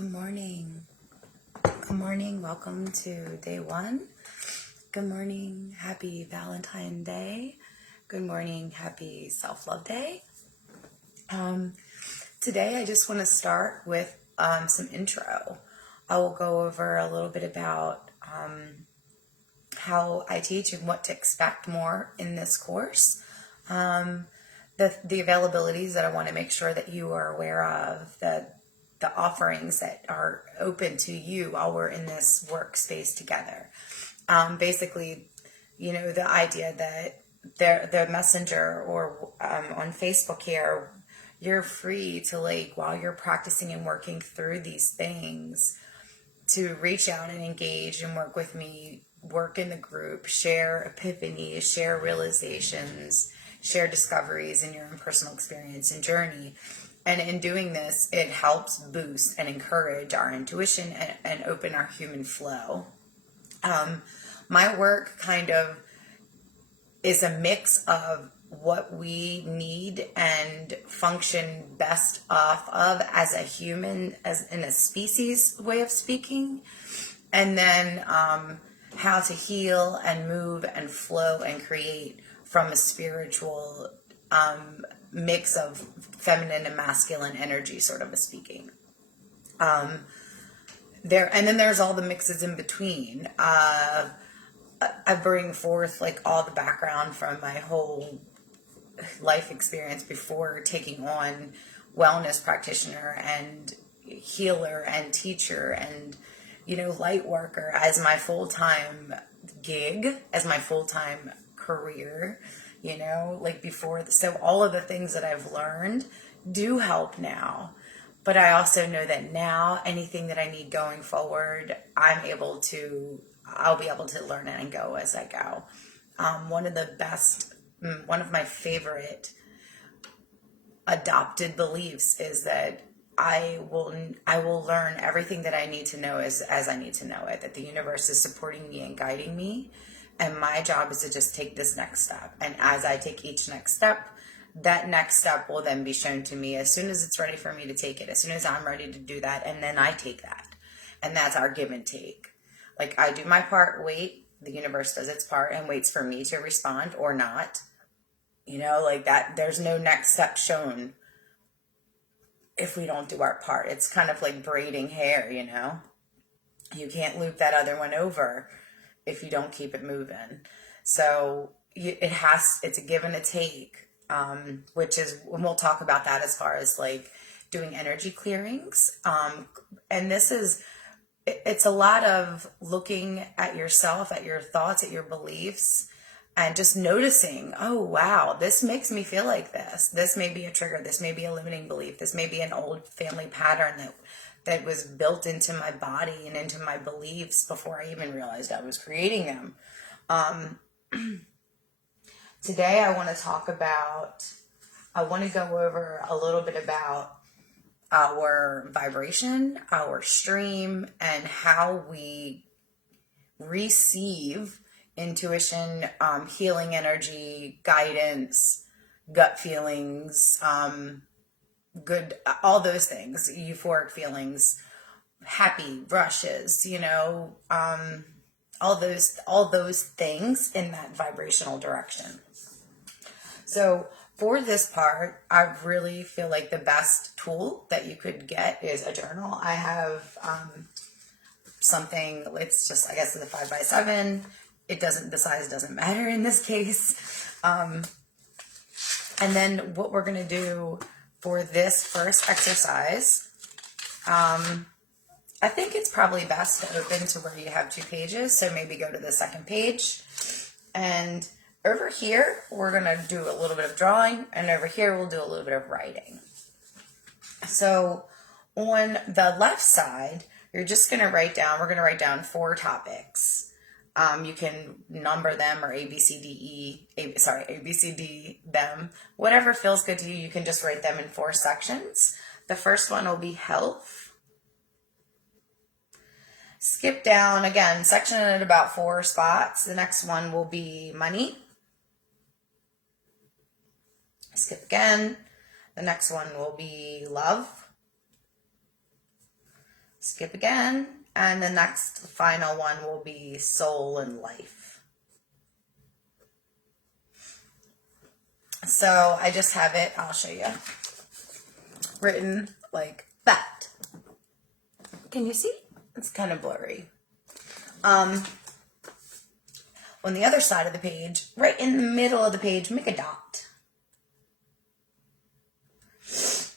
Good morning. Good morning. Welcome to day one. Good morning. Happy Valentine's Day. Good morning. Happy Self-Love Day. Today I just want to start with some intro. I will go over a little bit about how I teach and what to expect more in this course. The availabilities that I want to make sure that you are aware of, the offerings that are open to you while we're in this workspace together. Basically, the idea that the messenger or on Facebook here, you're free to, while you're practicing and working through these things, to reach out and engage and work with me, work in the group, share epiphanies, share realizations, share discoveries in your own personal experience and journey. And in doing this, it helps boost and encourage our intuition and open our human flow. My work kind of is a mix of what we need and function best off of as a human, as in a species way of speaking, and then how to heal and move and flow and create from a spiritual mix of feminine and masculine energy, sort of a speaking. And then there's all the mixes in between. I bring forth all the background from my whole life experience before taking on wellness practitioner and healer and teacher and light worker as my full-time gig, as my full-time career, before. So all of the things that I've learned do help now. But I also know that now anything that I need going forward, I'll be able to learn it and go as I go. One of my favorite adopted beliefs is that I will learn everything that I need to know as I need to know it, that the universe is supporting me and guiding me. And my job is to just take this next step. And as I take each next step, that next step will then be shown to me as soon as it's ready for me to take it, as soon as I'm ready to do that. And then I take that. And that's our give and take. I do my part, wait, the universe does its part and waits for me to respond or not. That there's no next step shown if we don't do our part. It's kind of like braiding hair, You can't loop that other one over if you don't keep it moving. So it's a give and a take, which is, and we'll talk about that as far as doing energy clearings. And it's a lot of looking at yourself, at your thoughts, at your beliefs, and just noticing, oh, wow, this makes me feel like this. This may be a trigger. This may be a limiting belief. This may be an old family pattern that was built into my body and into my beliefs before I even realized I was creating them. Today I want to go over a little bit about our vibration, our stream, and how we receive intuition, healing energy, guidance, gut feelings, good, all those things, euphoric feelings, happy rushes, all those things in that vibrational direction. So for this part, I really feel like the best tool that you could get is a journal. I have something, it's just, I guess it's a 5x7. The size doesn't matter in this case. And then what we're going to do for this first exercise, I think it's probably best to open to where you have 2 pages. So maybe go to the second page. And over here, we're going to do a little bit of drawing. And over here, we'll do a little bit of writing. So on the left side, you're just going to write down, we're going to write down 4 topics. You can number them or A, B, C, D, them. Whatever feels good to you, you can just write them in 4 sections. The first one will be health. Skip down, again, section at about 4 spots. The next one will be money. Skip again. The next one will be love. Skip again. And the next final one will be soul and life. So I just have it, I'll show you, written like that. Can you see? It's kind of blurry. On the other side of the page, right in the middle of the page, make a dot.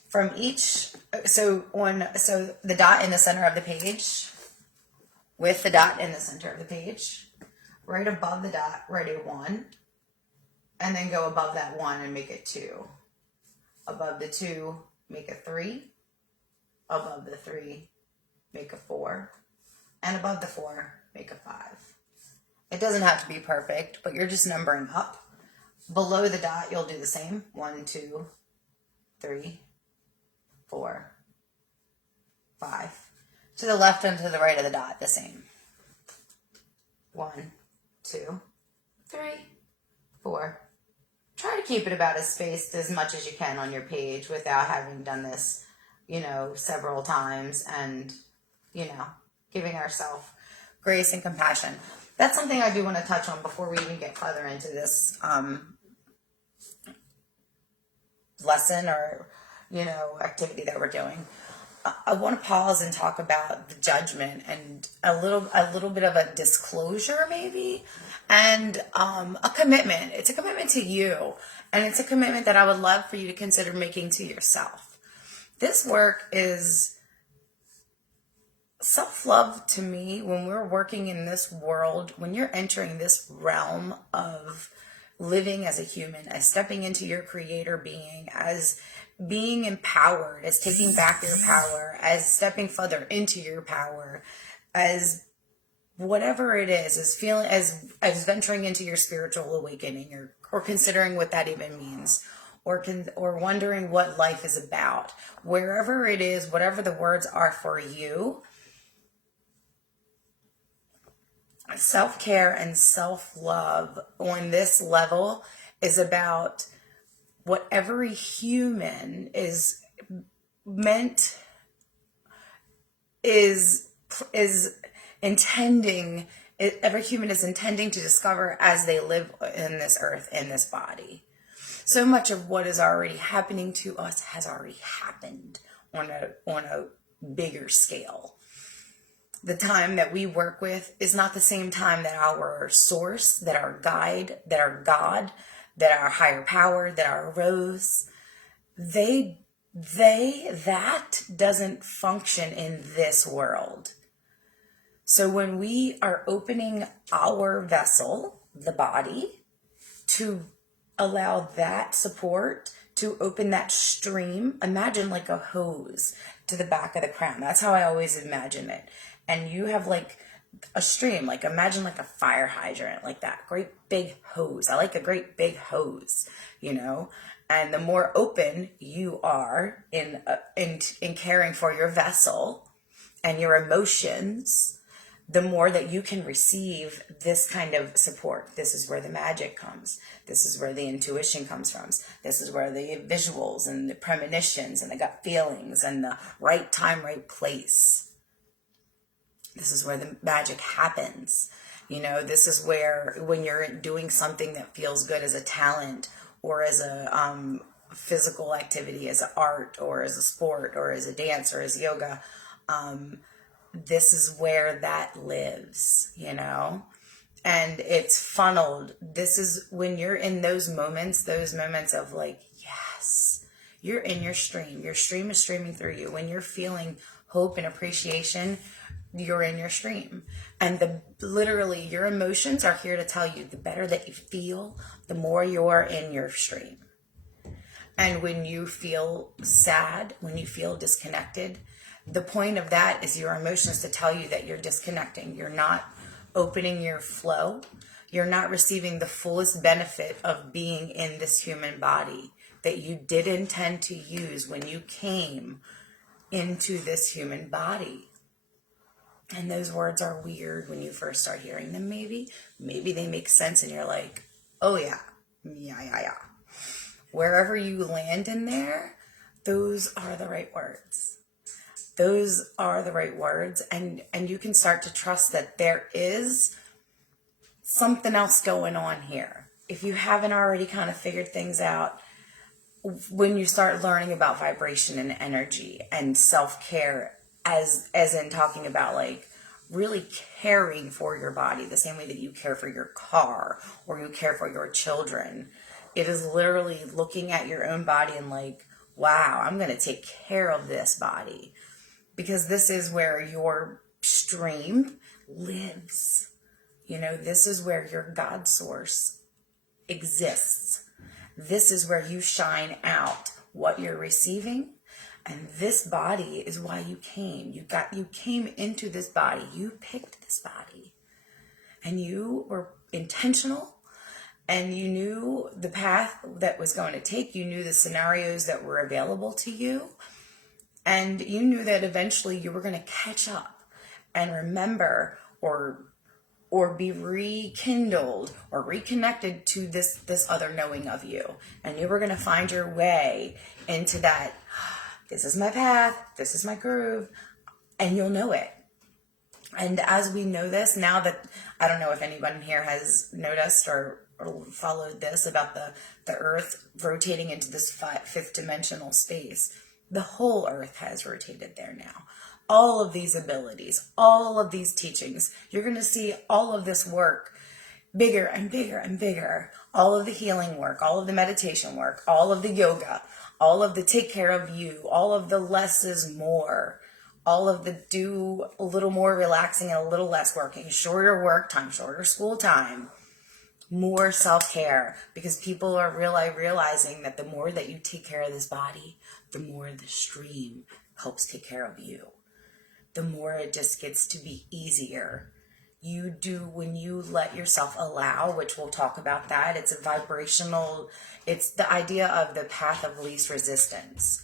From each, so the dot in the center of the page, with the dot in the center of the page, right above the dot, write a 1, and then go above that 1 and make it 2. Above the 2, make a 3. Above the 3, make a 4. And above the 4, make a 5. It doesn't have to be perfect, but you're just numbering up. Below the dot, you'll do the same. 1, 2, 3, 4, 5. To the left and to the right of the dot, the same. 1, 2, 3, 4. Try to keep it about as spaced as much as you can on your page without having done this, several times, and, giving ourselves grace and compassion. That's something I do want to touch on before we even get further into this lesson or, activity that we're doing. I want to pause and talk about the judgment and a little bit of a disclosure maybe, and a commitment. It's a commitment to you, and it's a commitment that I would love for you to consider making to yourself. This work is self-love to me. When we're working in this world, when you're entering this realm of living as a human, as stepping into your creator being, as being empowered, as taking back your power, as stepping further into your power, as whatever it is, as feeling, as venturing into your spiritual awakening, or considering what that even means, or wondering what life is about, wherever it is, whatever the words are for you. Self-care and self-love on this level is about what every human is intending, every human is intending to discover as they live in this earth, in this body. So much of what is already happening to us has already happened on a bigger scale. The time that we work with is not the same time that our source, that our guide, that our God, that our higher power, that our rose, that doesn't function in this world. So when we are opening our vessel, the body, to allow that support, to open that stream, imagine like a hose to the back of the crown. That's how I always imagine it. And you have like a stream, like imagine like a fire hydrant, like that great big hose. I like a great big hose, and the more open you are in caring for your vessel and your emotions, the more that you can receive this kind of support. This is where the magic comes. This is where the intuition comes from. This is where the visuals and the premonitions and the gut feelings and the right time, right place. This is where the magic happens. This is where, when you're doing something that feels good as a talent or as a physical activity, as an art or as a sport or as a dance or as yoga, this is where that lives, and it's funneled. This is when you're in those moments of like, yes, you're in your stream. Your stream is streaming through you. When you're feeling hope and appreciation, you're in your stream. And literally your emotions are here to tell you, the better that you feel, the more you're in your stream. And when you feel sad, when you feel disconnected, the point of that is your emotions to tell you that you're disconnecting. You're not opening your flow. You're not receiving the fullest benefit of being in this human body that you did intend to use when you came into this human body. And those words are weird when you first start hearing them, maybe. Maybe they make sense and you're like, oh yeah. Wherever you land in there, those are the right words. Those are the right words. And you can start to trust that there is something else going on here. If you haven't already kind of figured things out, when you start learning about vibration and energy and self-care, as in talking about like really caring for your body the same way that you care for your car or you care for your children, it is literally looking at your own body and like, wow, I'm going to take care of this body, because this is where your stream lives. You know, this is where your God source exists. This is where you shine out what you're receiving. And this body is why you came. You came into this body. You picked this body. And you were intentional. And you knew the path that was going to take. You knew the scenarios that were available to you. And you knew that eventually you were going to catch up and remember or be rekindled or reconnected to this other knowing of you. And you were going to find your way into that, this is my path, this is my groove, and you'll know it. And as we know this, now that, I don't know if anyone here has noticed or followed this about the earth rotating into this fifth dimensional space, the whole earth has rotated there now. All of these abilities, all of these teachings, you're going to see all of this work bigger and bigger and bigger. All of the healing work, all of the meditation work, all of the yoga, all of the take care of you, all of the less is more, all of the do a little more relaxing and a little less working, shorter work time, shorter school time, more self-care, because people are realizing that the more that you take care of this body, the more the stream helps take care of you. The more it just gets to be easier. You do when you let yourself allow, which we'll talk about that. It's a vibrational, it's the idea of the path of least resistance.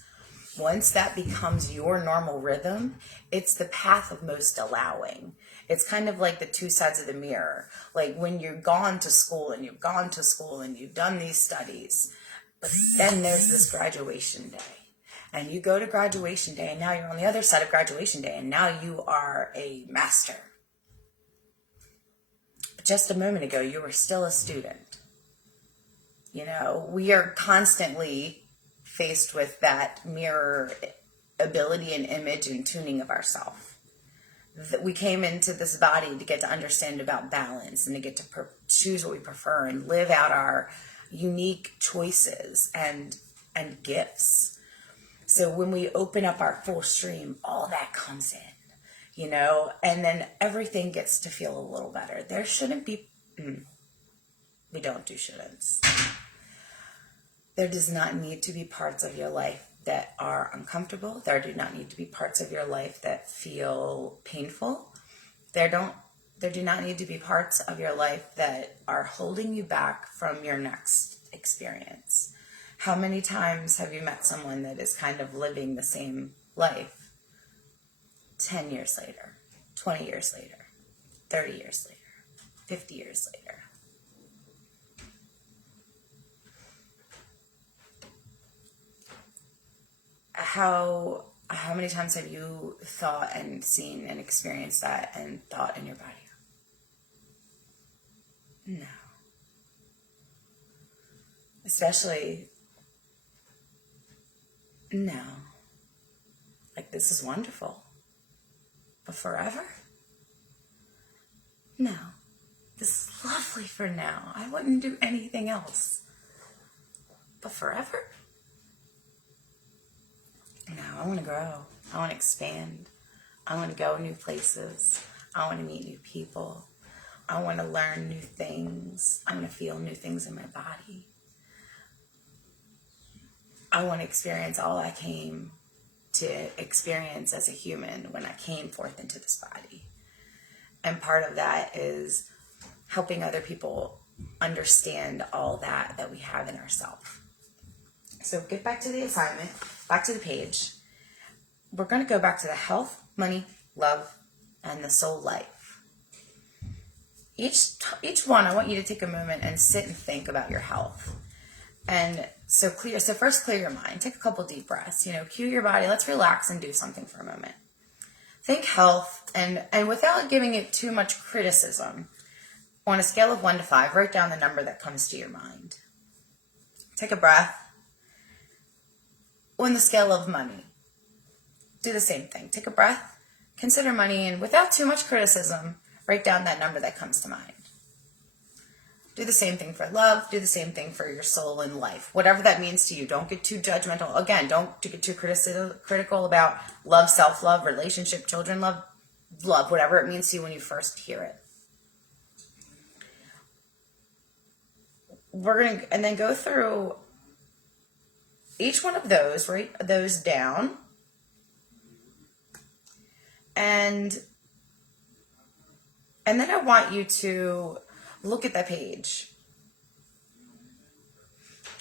Once that becomes your normal rhythm, it's the path of most allowing. It's kind of like the two sides of the mirror. Like when you've gone to school and you've gone to school and you've done these studies, but then there's this graduation day. And you go to graduation day, and now you're on the other side of graduation day, and now you are a master. But just a moment ago, you were still a student. You know, we are constantly faced with that mirror ability and image and tuning of ourselves. We came into this body to get to understand about balance and to get to choose what we prefer and live out our unique choices and gifts. So when we open up our full stream, all that comes in, you know, and then everything gets to feel a little better. There shouldn't be, we don't do shouldn'ts. There does not need to be parts of your life that are uncomfortable. There do not need to be parts of your life that feel painful. There do not need to be parts of your life that are holding you back from your next experience. How many times have you met someone that is kind of living the same life 10 years later, 20 years later, 30 years later, 50 years later? How many times have you thought and seen and experienced that and thought in your body? No. Especially, no. Like, this is wonderful. But forever? No. This is lovely for now. I wouldn't do anything else. But forever? No, I want to grow. I want to expand. I want to go new places. I want to meet new people. I want to learn new things. I want to feel new things in my body. I want to experience all I came to experience as a human when I came forth into this body. And part of that is helping other people understand all that we have in ourselves. So get back to the assignment, back to the page. We're going to go back to the health, money, love, and the soul life. Each one, I want you to take a moment and sit and think about your health. And So first clear your mind. Take a couple deep breaths. Cue your body. Let's relax and do something for a moment. Think health, and without giving it too much criticism, on a scale of 1 to 5, write down the number that comes to your mind. Take a breath. On the scale of money, do the same thing. Take a breath, consider money, and without too much criticism, write down that number that comes to mind. Do the same thing for love. Do the same thing for your soul and life. Whatever that means to you. Don't get too judgmental. Again, don't get too critical about love, self-love, relationship, children love, whatever it means to you when you first hear it. And then go through each one of those, write those down. And then I want you to look at that page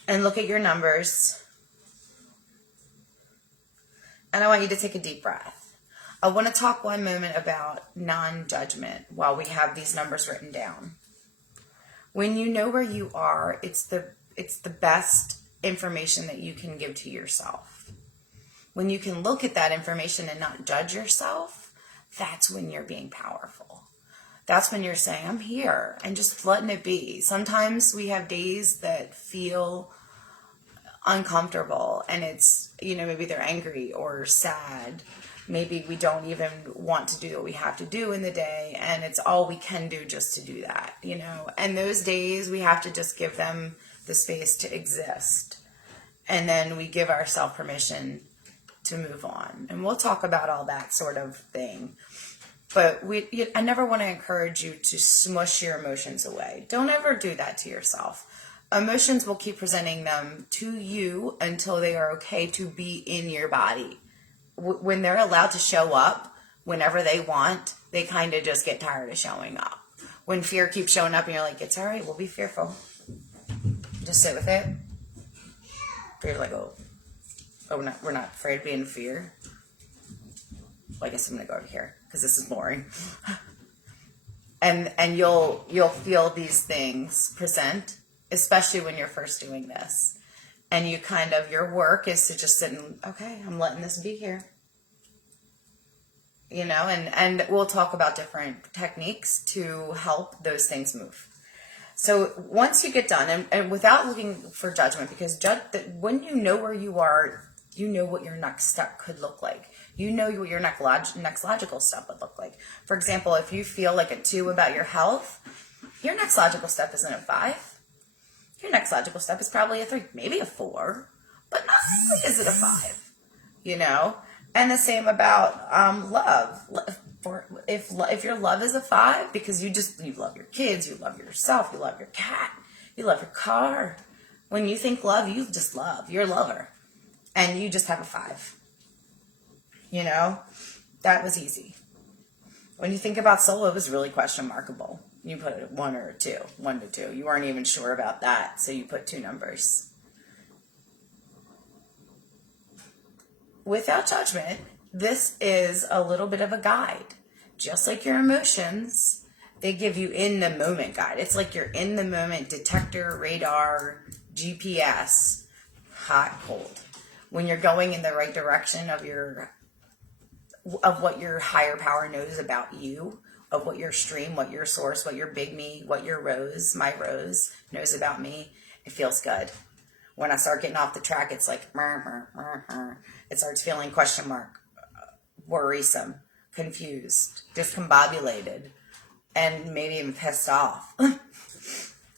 and look at your numbers. And I want you to take a deep breath. I want to talk one moment about non-judgment while we have these numbers written down. When you know where you are, it's the best information that you can give to yourself. When you can look at that information and not judge yourself, that's when you're being powerful. That's when you're saying, I'm here, and just letting it be. Sometimes we have days that feel uncomfortable, and it's, maybe they're angry or sad. Maybe we don't even want to do what we have to do in the day, and it's all we can do just to do that, And those days, we have to just give them the space to exist. And then we give ourselves permission to move on. And we'll talk about all that sort of thing. But I never want to encourage you to smush your emotions away. Don't ever do that to yourself. Emotions will keep presenting them to you until they are okay to be in your body. When they're allowed to show up whenever they want, they kind of just get tired of showing up. When fear keeps showing up and you're like, it's all right, we'll be fearful. Just sit with it. Fear's like, oh, we're not afraid of being in fear. Well, I guess I'm going to go over here because this is boring. And you'll feel these things present, especially when you're first doing this. And your work is to just sit and, okay, I'm letting this be here. And we'll talk about different techniques to help those things move. So once you get done, and without looking for judgment, because when you know where you are, you know what your next step could look like. You know what your next logical step would look like. For example, if you feel like a 2 about your health, your next logical step isn't a 5. Your next logical step is probably a 3, maybe a 4, but not only is it a 5, And the same about love. If your love is a 5, because you love your kids, you love yourself, you love your cat, you love your car. When you think love, you just love. You're a lover. And you just have a 5. That was easy. When you think about soul, it was really question markable. You put a 1 or a 2, 1 to 2. You weren't even sure about that, so you put 2 numbers. Without judgment, this is a little bit of a guide. Just like your emotions, they give you in the moment guide. It's like your in the moment detector, radar, GPS, hot, cold. When you're going in the right direction of what your higher power knows about you, of what your stream, what your source, what your big me, what your rose, my rose knows about me, it feels good. When I start getting off the track, it's like, it starts feeling question mark, worrisome, confused, discombobulated, and maybe even pissed off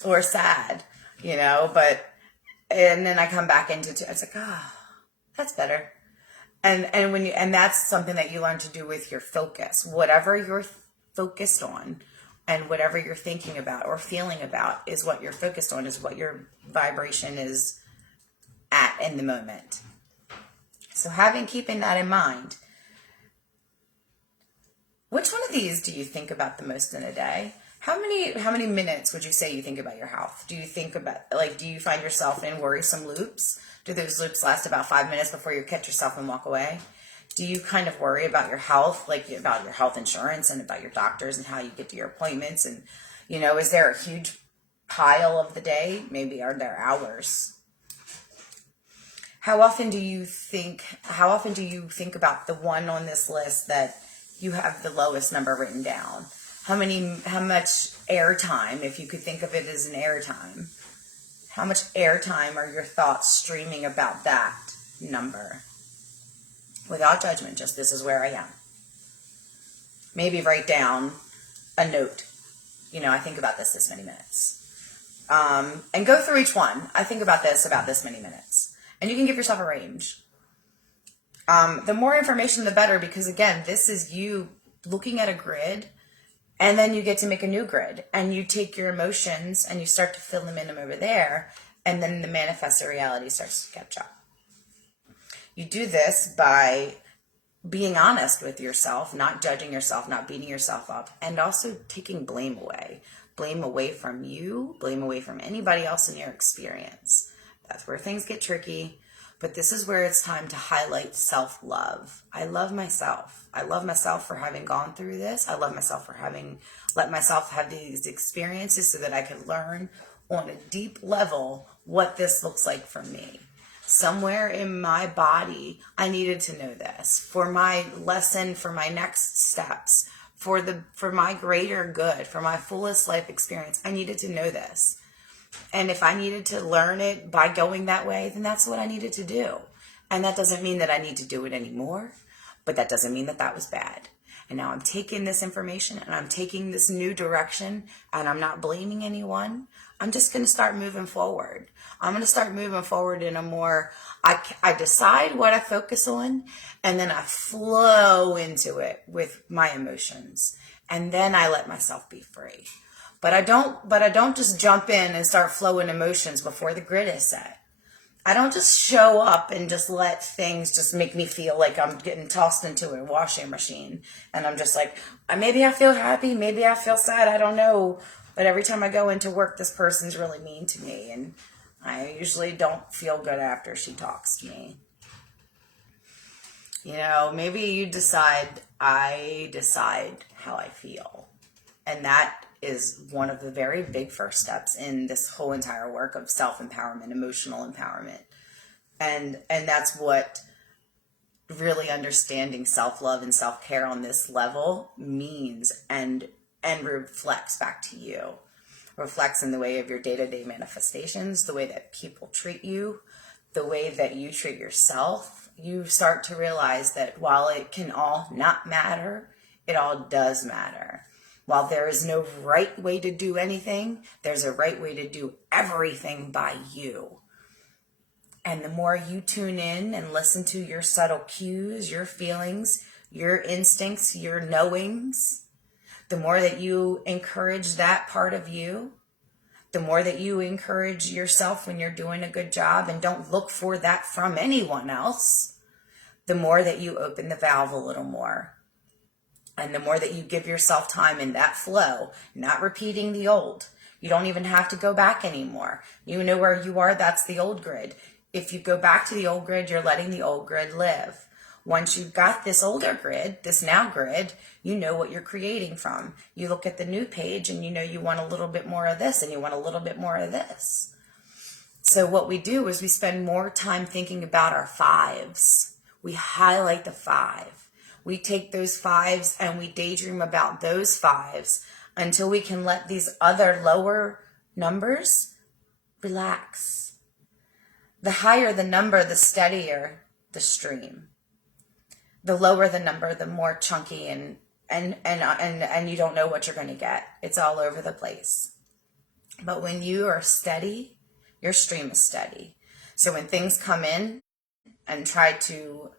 or sad, and then I come back into it. It's like, that's better. And that's something that you learn to do with your focus. Whatever you're focused on and whatever you're thinking about or feeling about is what you're focused on, is what your vibration is at in the moment. So keeping that in mind, which one of these do you think about the most in a day? How many minutes would you say you think about your health? Do you find yourself in worrisome loops? Do those loops last about 5 minutes before you catch yourself and walk away? Do you kind of worry about your health, like about your health insurance and about your doctors and how you get to your appointments? And, is there a huge pile of the day? Maybe are there hours? How often do you think about the one on this list that you have the lowest number written down? How much airtime, if you could think of it as an airtime, how much airtime are your thoughts streaming about that number? Without judgment, just this is where I am. Maybe write down a note. I think about this many minutes. And go through each one. I think about this many minutes. And you can give yourself a range. The more information, the better, because again, this is you looking at a grid, and then you get to make a new grid, and you take your emotions and you start to fill them in over there, and then the manifested reality starts to catch up. You do this by being honest with yourself, not judging yourself, not beating yourself up, and also taking blame away. Blame away from you, blame away from anybody else in your experience. That's where things get tricky, but this is where it's time to highlight self-love. I love myself. I love myself for having gone through this. I love myself for having let myself have these experiences so that I could learn on a deep level what this looks like for me. Somewhere in my body, I needed to know this for my lesson, for my next steps, for my greater good, for my fullest life experience. I needed to know this. And if I needed to learn it by going that way, then that's what I needed to do. And that doesn't mean that I need to do it anymore, but that doesn't mean that that was bad. And now I'm taking this information and I'm taking this new direction, and I'm not blaming anyone. I'm just going to start moving forward. I'm going to start moving forward in a more, I decide what I focus on, and then I flow into it with my emotions. And then I let myself be free. But I don't just jump in and start flowing emotions before the grid is set. I don't just show up and just let things just make me feel like I'm getting tossed into a washing machine. And I'm just like, maybe I feel happy, maybe I feel sad, I don't know. But every time I go into work, this person's really mean to me. And I usually don't feel good after she talks to me. Maybe you decide, I decide how I feel. And that is one of the very big first steps in this whole entire work of self-empowerment, emotional empowerment. And that's what really understanding self-love and self-care on this level means, and reflects back to you. Reflects in the way of your day-to-day manifestations, the way that people treat you, the way that you treat yourself. You start to realize that while it can all not matter, it all does matter. While there is no right way to do anything, there's a right way to do everything by you. And the more you tune in and listen to your subtle cues, your feelings, your instincts, your knowings, the more that you encourage that part of you, the more that you encourage yourself when you're doing a good job and don't look for that from anyone else, the more that you open the valve a little more. And the more that you give yourself time in that flow, not repeating the old. You don't even have to go back anymore. You know where you are, that's the old grid. If you go back to the old grid, you're letting the old grid live. Once you've got this older grid, this now grid, you know what you're creating from. You look at the new page and you know you want a little bit more of this and you want a little bit more of this. So what we do is we spend more time thinking about our fives. We highlight the five. We take those fives and we daydream about those fives until we can let these other lower numbers relax. The higher the number, the steadier the stream. The lower the number, the more chunky and you don't know what you're going to get. It's all over the place. But when you are steady, your stream is steady. So when things come in and try to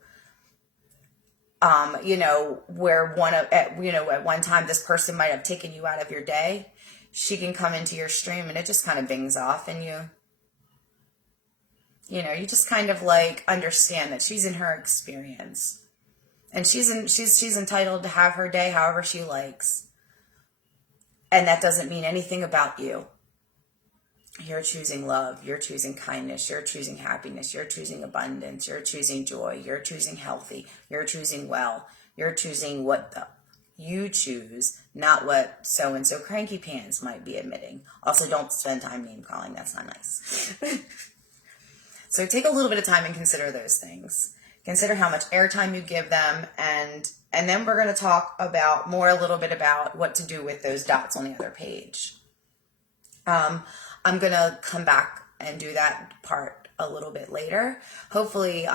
where at one time this person might have taken you out of your day, she can come into your stream and it just kind of bings off, and you just kind of like understand that she's in her experience, and she's entitled to have her day however she likes, and that doesn't mean anything about you. You're choosing love, you're choosing kindness, you're choosing happiness, you're choosing abundance, you're choosing joy, you're choosing healthy, you're choosing well, you're choosing you choose, not what so-and-so cranky pants might be admitting. Also, don't spend time name calling, that's not nice. So take a little bit of time and consider those things. Consider how much airtime you give them, and then we're going to talk about a little bit about what to do with those dots on the other page. I'm going to come back and do that part a little bit later. Hopefully,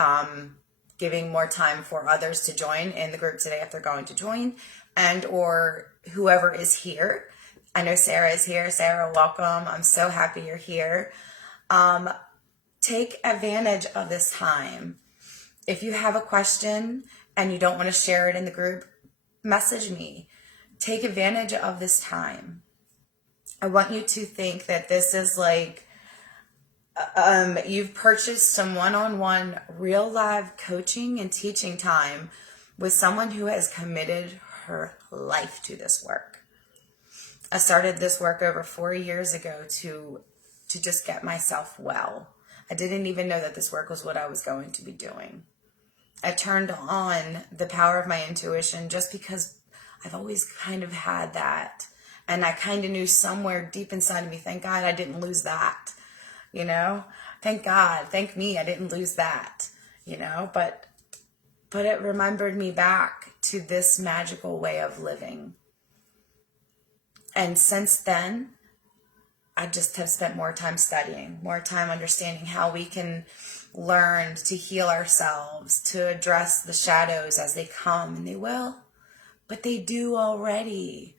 giving more time for others to join in the group today if they're going to join, and or whoever is here. I know Sarah is here. Sarah, welcome. I'm so happy you're here. Take advantage of this time. If you have a question and you don't want to share it in the group, message me. Take advantage of this time. I want you to think that this is like you've purchased some one-on-one real live coaching and teaching time with someone who has committed her life to this work. I started this work over 4 years ago to just get myself well. I didn't even know that this work was what I was going to be doing. I turned on the power of my intuition just because I've always kind of had that. And I kind of knew somewhere deep inside of me, thank God I didn't lose that. You know, thank God, thank me, I didn't lose that, you know, but it remembered me back to this magical way of living. And since then, I just have spent more time studying, more time understanding how we can learn to heal ourselves, to address the shadows as they come, and they will, but they do already.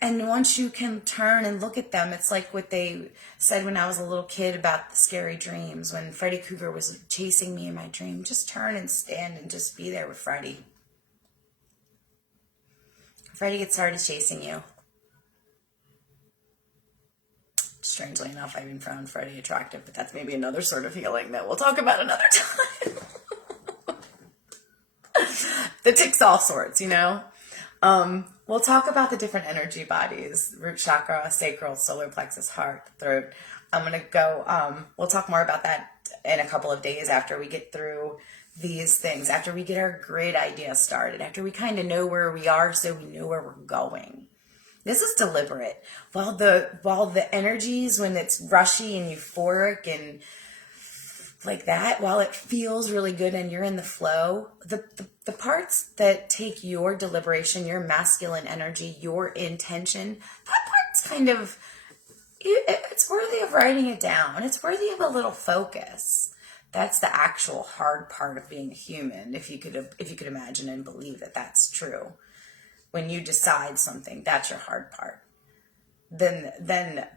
And once you can turn and look at them, it's like what they said when I was a little kid about the scary dreams. When Freddy Krueger was chasing me in my dream, just turn and stand and just be there with Freddy. Freddy gets started chasing you. Strangely enough, I even found Freddy attractive, but that's maybe another sort of healing that we'll talk about another time. The ticks all sorts, you know. We'll talk about the different energy bodies: root chakra, sacral, solar plexus, heart, throat. I'm going to go, we'll talk more about that in a couple of days after we get through these things, after we get our grid idea started, after we kind of know where we are so we know where we're going. This is deliberate. While the energies, when it's rushy and euphoric and like that, while it feels really good and you're in the flow, the parts that take your deliberation, your masculine energy, your intention, that part's kind of, it's worthy of writing it down. It's worthy of a little focus. That's the actual hard part of being a human, if you could imagine and believe that that's true. When you decide something, that's your hard part. Then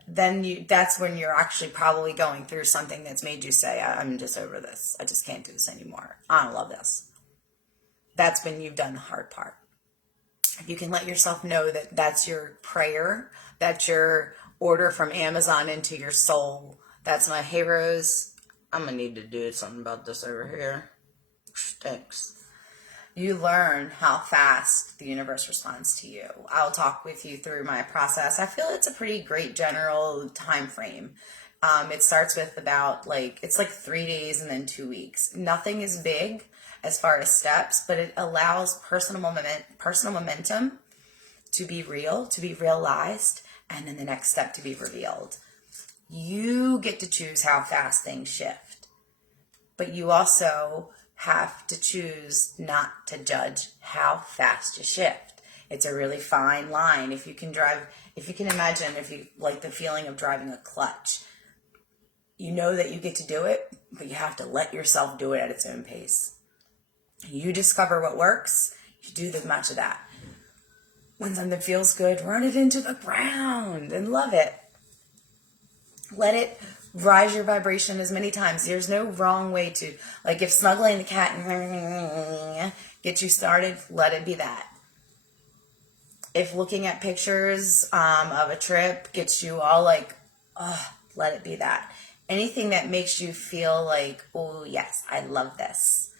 that's when you're actually probably going through something that's made you say, I'm just over this. I just can't do this anymore. I don't love this. That's when you've done the hard part. If you can let yourself know that that's your prayer, that's your order from Amazon into your soul. That's my, hey Rose, I'm going to need to do something about this over here. Thanks. You learn how fast the universe responds to you. I'll talk with you through my process. I feel it's a pretty great general time frame. It starts with it's like 3 days and then 2 weeks. Nothing is big as far as steps, but it allows personal momentum to be real, to be realized, and then the next step to be revealed. You get to choose how fast things shift, but you also have to choose not to judge how fast you shift. It's a really fine line. If you can imagine, if you like the feeling of driving a clutch, you know that you get to do it, but you have to let yourself do it at its own pace. You discover what works, you do as much of that. When something feels good, run it into the ground and love it. Let it rise your vibration as many times. There's no wrong way to, like if snuggling the cat gets you started, let it be that. If looking at pictures of a trip gets you all like, let it be that. Anything that makes you feel like, oh yes, I love this.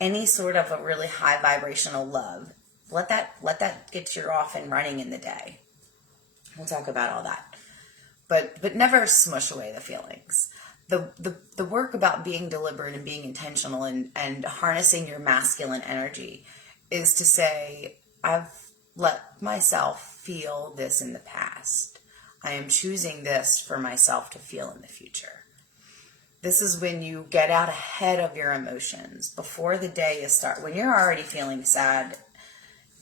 Any sort of a really high vibrational love, let that get you off and running in the day. We'll talk about all that. But never smush away the feelings. The work about being deliberate and being intentional and harnessing your masculine energy is to say, I've let myself feel this in the past. I am choosing this for myself to feel in the future. This is when you get out ahead of your emotions before the day is start. When you're already feeling sad,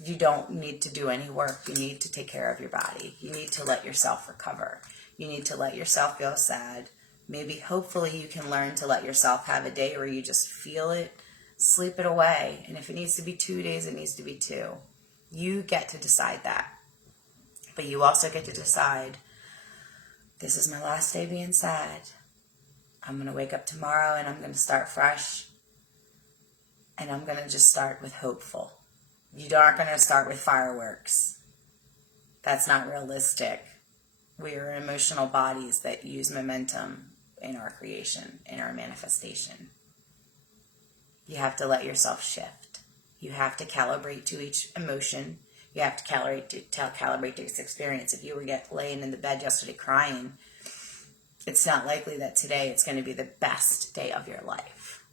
you don't need to do any work. You need to take care of your body. You need to let yourself recover. You need to let yourself feel sad. Maybe, hopefully, you can learn to let yourself have a day where you just feel it, sleep it away. And if it needs to be 2 days, it needs to be 2. You get to decide that. But you also get to decide, this is my last day being sad. I'm going to wake up tomorrow and I'm going to start fresh. And I'm going to just start with hopeful. You aren't going to start with fireworks. That's not realistic. We are emotional bodies that use momentum in our creation, in our manifestation. You have to let yourself shift. You have to calibrate to each emotion. You have to calibrate to this experience. If you were laying in the bed yesterday crying, it's not likely that today it's going to be the best day of your life.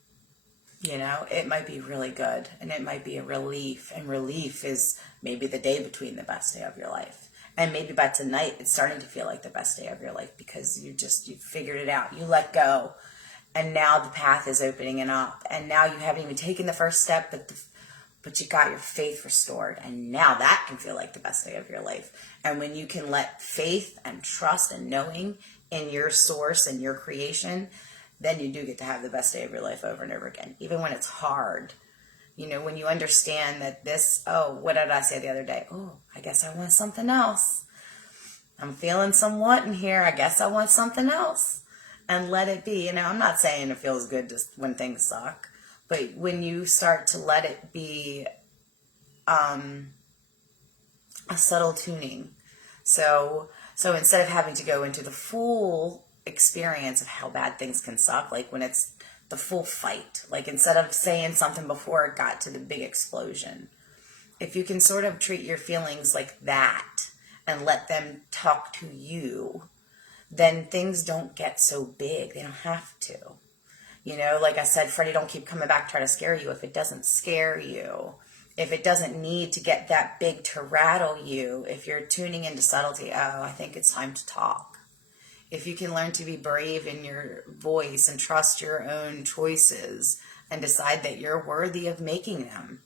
You know, it might be really good, and it might be a relief, and relief is maybe the day between the best day of your life. And maybe by tonight, it's starting to feel like the best day of your life because you figured it out. You let go, and now the path is opening up, and now you haven't even taken the first step, but you got your faith restored, and now that can feel like the best day of your life. And when you can let faith and trust and knowing in your source and your creation, then you do get to have the best day of your life over and over again, even when it's hard. You know, when you understand that what did I say the other day? Oh, I guess I want something else. I'm feeling some wanting here. I guess I want something else. And let it be. You know, I'm not saying it feels good just when things suck. But when you start to let it be a subtle tuning. So instead of having to go into the full experience of how bad things can suck, like when it's the full fight, like instead of saying something before it got to the big explosion, if you can sort of treat your feelings like that and let them talk to you, then things don't get so big. They don't have to. You know, like I said, Freddie, don't keep coming back, try to scare you if it doesn't scare you. If it doesn't need to get that big to rattle you, if you're tuning into subtlety, I think it's time to talk. If you can learn to be brave in your voice and trust your own choices and decide that you're worthy of making them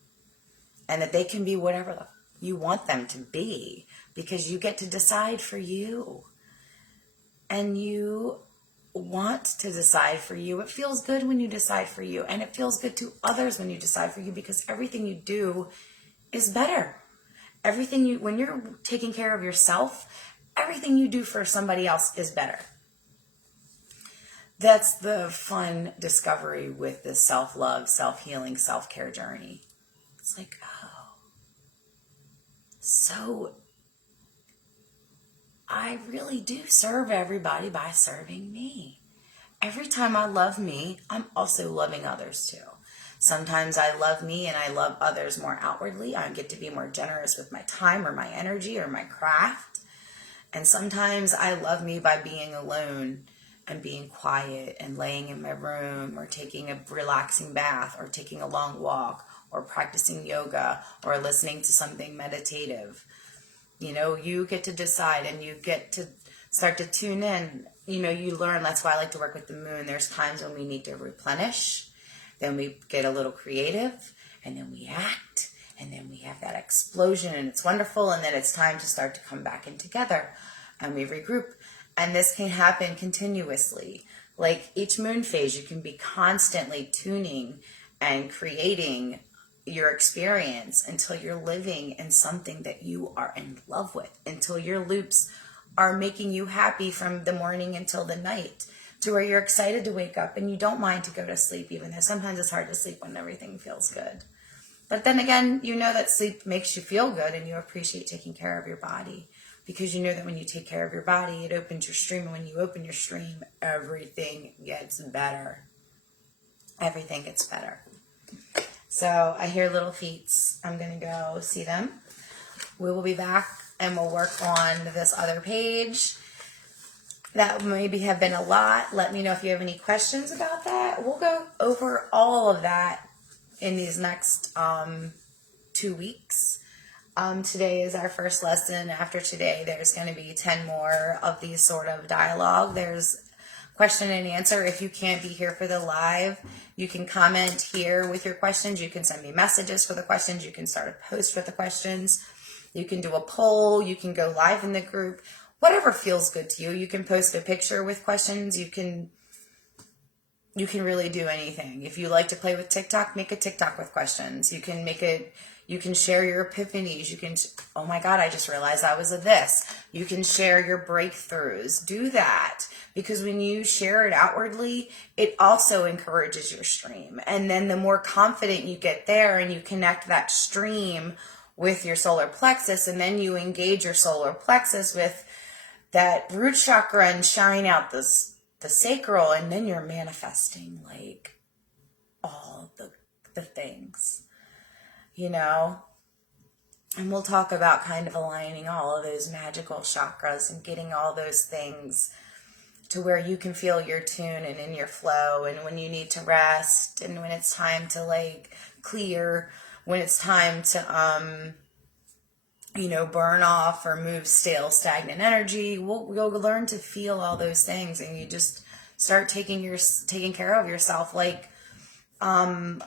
and that they can be whatever you want them to be because you get to decide for you. And you want to decide for you. It feels good when you decide for you, and it feels good to others when you decide for you because everything you do is better. When you're taking care of yourself, everything you do for somebody else is better. That's the fun discovery with this self-love, self-healing, self-care journey. It's like, so I really do serve everybody by serving me. Every time I love me, I'm also loving others too. Sometimes I love me and I love others more outwardly. I get to be more generous with my time or my energy or my craft. And sometimes I love me by being alone and being quiet and laying in my room or taking a relaxing bath or taking a long walk or practicing yoga or listening to something meditative. You know, you get to decide and you get to start to tune in. You know, you learn. That's why I like to work with the moon. There's times when we need to replenish. Then we get a little creative and then we act. And then we have that explosion and it's wonderful. And then it's time to start to come back in together and we regroup. And this can happen continuously. Like each moon phase, you can be constantly tuning and creating your experience until you're living in something that you are in love with, until your loops are making you happy from the morning until the night, to where you're excited to wake up and you don't mind to go to sleep, even though sometimes it's hard to sleep when everything feels good. But then again, you know that sleep makes you feel good and you appreciate taking care of your body because you know that when you take care of your body, it opens your stream. And when you open your stream, everything gets better. Everything gets better. So I hear little feet. I'm going to go see them. We will be back and we'll work on this other page. That maybe have been a lot. Let me know if you have any questions about that. We'll go over all of that in these next 2 weeks. Today is our first lesson. After today, there's going to be 10 more of these sort of dialogue. There's question and answer. If you can't be here for the live, you can comment here with your questions. You can send me messages for the questions. You can start a post with the questions. You can do a poll. You can go live in the group. Whatever feels good to you. You can post a picture with questions. You can really do anything. If you like to play with TikTok, make a TikTok with questions. You can share your epiphanies. You can, oh my God, I just realized I was a this. You can share your breakthroughs. Do that, because when you share it outwardly, it also encourages your stream. And then the more confident you get there and you connect that stream with your solar plexus, and then you engage your solar plexus with that root chakra and shine out the sacral, and then you're manifesting like all the things. And we'll talk about kind of aligning all of those magical chakras and getting all those things to where you can feel your tune and in your flow, and when you need to rest, and when it's time to like clear, when it's time to burn off or move stale, stagnant energy. You'll learn to feel all those things, and you just start taking care of yourself like a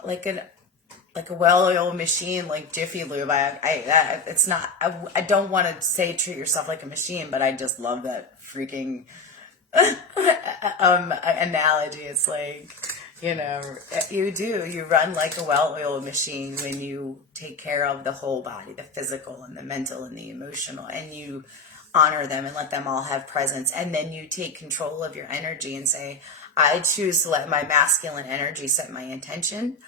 well-oiled machine, like Jiffy Lube. I don't want to say treat yourself like a machine, but I just love that freaking analogy. It's like, you run like a well-oiled machine when you take care of the whole body, the physical and the mental and the emotional, and you honor them and let them all have presence. And then you take control of your energy and say, I choose to let my masculine energy set my intention.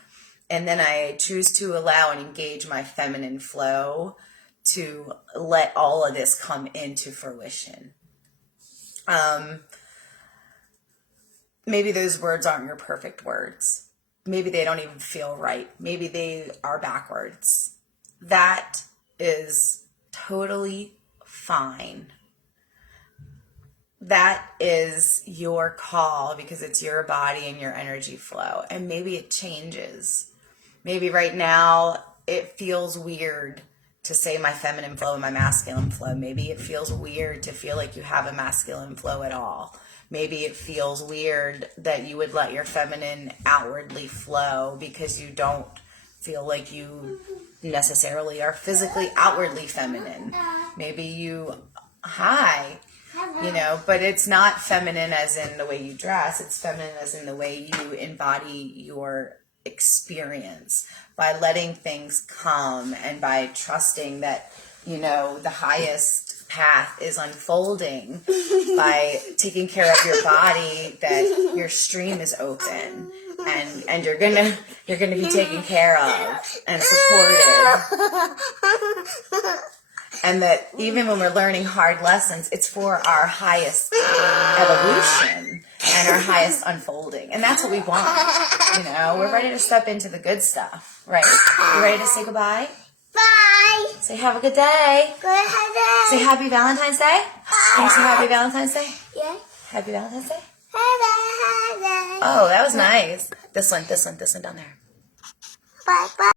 And then I choose to allow and engage my feminine flow to let all of this come into fruition. Maybe those words aren't your perfect words. Maybe they don't even feel right. Maybe they are backwards. That is totally fine. That is your call, because it's your body and your energy flow. And maybe it changes. Maybe right now it feels weird to say my feminine flow and my masculine flow. Maybe it feels weird to feel like you have a masculine flow at all. Maybe it feels weird that you would let your feminine outwardly flow because you don't feel like you necessarily are physically outwardly feminine. Maybe but it's not feminine as in the way you dress. It's feminine as in the way you embody your experience, by letting things come and by trusting that, the highest path is unfolding, by taking care of your body, that your stream is open, and you're gonna be taken care of and supported. And that even when we're learning hard lessons, it's for our highest evolution and our highest unfolding. And that's what we want. We're ready to step into the good stuff, right? You ready to say goodbye? Bye. Say have a good day. Good day. Say happy Valentine's Day. Can you say happy Valentine's Day? Yeah. Happy Valentine's Day? Bye. Oh, that was nice. This one down there. Bye. Bye.